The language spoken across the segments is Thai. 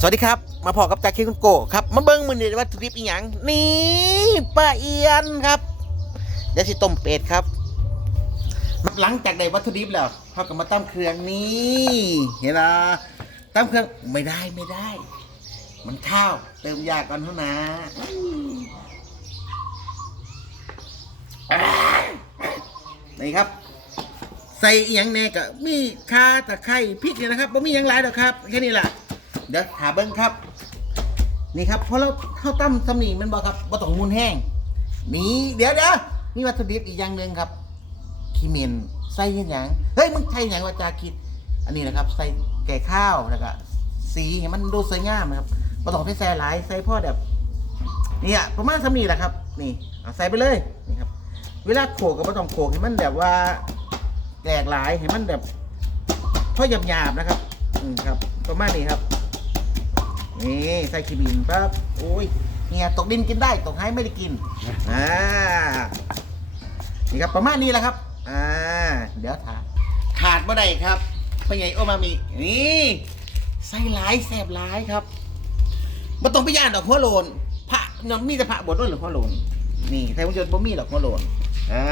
สวัสดีครับ มาพอกับจากคิคุณโกครับ มาเบิ้งมือเนี่วัตถุดิบอีหยังนี่ป้าเอียนครับเดี๋ยวสิต้มเป็ดครับหลังจากได้วัตถุดิบแล้วเขาก็มาตั้มเครื่องนี่เห็นละตั้มเครื่องไม่ได้ไม่ได้ มันข้าวเติมยาก่อนเท่านั้นนี่ครับ ใส่อหย่างแน่ก็มีข่าตะไคร้พริกเนี่ยนะครับบ่มีอย่างไรหรอกครับ แค่นี้แหละ เดี๋ยวหาเบิ้งครับ นี่ครับเพราะเราเข้าตั้มสำนีมันบอกครับบ่ต้องมูนแห้งนี่เดี๋ยวเดี๋ยวมีวัตถุดิบอีกอย่างหนึ่งครับขี้เหม็นใส่เห็นอย่างเฮ้ยมึงใช่ย่างว่าจาคิด อันนี้นะครับใส่แก่ข้าวแล้วก็สีให้มันดูสวยงามนะครับบ่ต้องไปใส่หลายใส่พ่อแบบนี่ยประมาณสำนีแหละครับ นี่เอาใส่ไปเลยนี่ครับ เวลาโขกก็บ่ต้องโขกให้มันแบบว่าแตกหลายเห็นมันแบบพ่อหยาบๆนะครับ อืมครับ ประมาณนี้ครับ นี่ใส่ขี้บินปั๊บโอ้ยเนี่ยตกดินกินได้ตกไห้ไม่ได้กินอ่านี่ครับประมาณนี้แหละครับอ่าเดี๋ยวถาดถาดเมื่อใดครับพ่อใหญ่โอมามินี่ใส่หลายแสบหลายครับมาต้องไปย่านดอกหัวโลนพระนาะมีแต่พระบทด้วยหรือหัวโลนนี่ไทยมุชนบ่มีดอกหัวโลนอ่า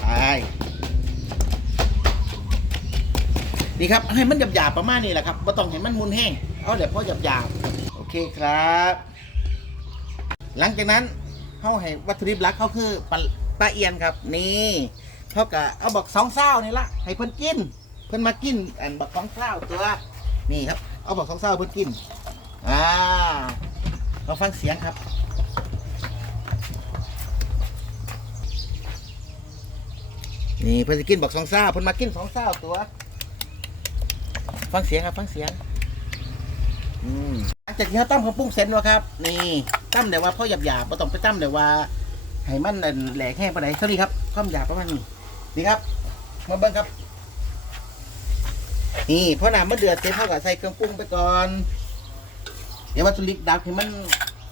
ไปนี่ครับให้มันหยาบๆประมาณนี้แหละครับม่ต้องเห็นมันมุนแห้ง เอาเดี๋ยวพ่อหยาบๆโอเคครับ หลังจากนั้นเขาให้วัตถุดิบหลักเขาคือปลาปลาเอียนครับนี่เขากะเอาบักสองเศร้านี่ละให้เพิ่นกิน เพิ่นมากินอันบักสองเศร้าตัวนี่ครับ เอาบักสองเศร้าเพิ่นกินอ่าเราฟังเสียงครับนี่เพิ่นจะกินบักสองเศร้าเพิ่นมากินสองเศร้าตัว ฟังเสียงครับฟังเสียง หลังจากที่เขาตั้มเขาปรุงเสร็จแล้วครับ นี่ตั้มเดี๋ยวว่าพ่อหยาบหยาบๆต้องไปตั้มเดี๋ยวว่าให้มันแหลกแห้งไปไหนเท่านี้ครับความหยาบประมาณนี้นี่ครับ มาเบิ้งครับ นี่พอน้ำมันเดือดเสร็จเขาก็ใส่เครื่องปรุงไปก่อน เดี๋ยววัตถุดิบดักให้มัน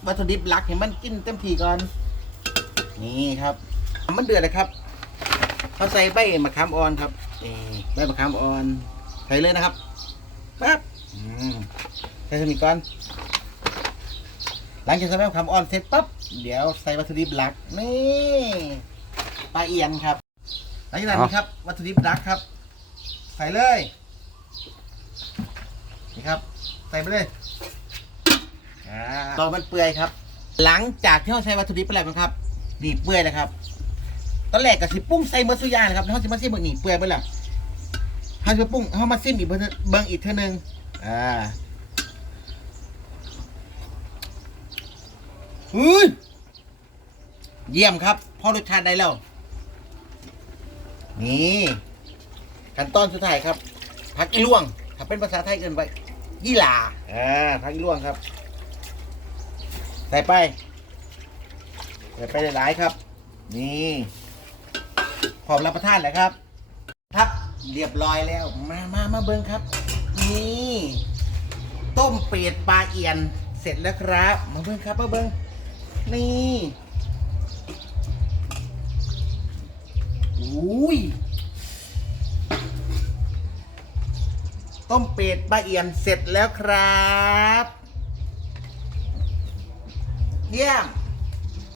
วัตถุดิบหลักให้มันกินเต็มที่ก่อน นี่ครับ มันเดือดเลยครับเขาใส่ใบมะขามอ่อนครับใบมะขามอ่อนใส่เลยนะครับปั๊บอืม ส่สมิก่อน หลังจากใส่แป้งคำอ่อนเสร็จปั๊บ เดี๋ยวใส่วัตถุดิบหลัก นี่ปลาเอียนครับ หลังจากนั้นครับ วัตถุดิบหลักครับ ใส่เลย นี่ครับ ใส่ไปเลยอ่าต่อมันเปื่อยครับ หลังจากที่เราใส่วัตถุดิบไปแล้วนะครับนี่เปื่อยนะครับ ตอนแรกก็สิปุ้งใส่เมอร์สุยานะครับแล้วเขาสิมาซิมบิ่งนี่เปื่อยไปแล้วเขาจะปรุงเขามาซิมอีกเบิ่งเทื่อเบิ่งอีกเท่านึงอ่า อุ้ยเยี่ยมครับพอรสชาติได้แล้ว นี่ขั้นตอนสุดท้ายครับผักอีล่วง ถ้าเป็นภาษาไทยเอินไปยี่หร่าอ่าผักอีล่วงครับ ใส่ไป ใส่ไปหลายๆครับ นี่พร้อมรับประทานแล้วครับ ครับเรียบร้อยแล้ว มามามาเบิ้งครับ นี่ ต้มเป็ดปลาเอียนเสร็จแล้วครับ มาเบิ้งครับมาเบิ้ง นี่ อุ้ย ต้มเป็ดปลาเอี่ยมเสร็จแล้วครับ เยี่ยม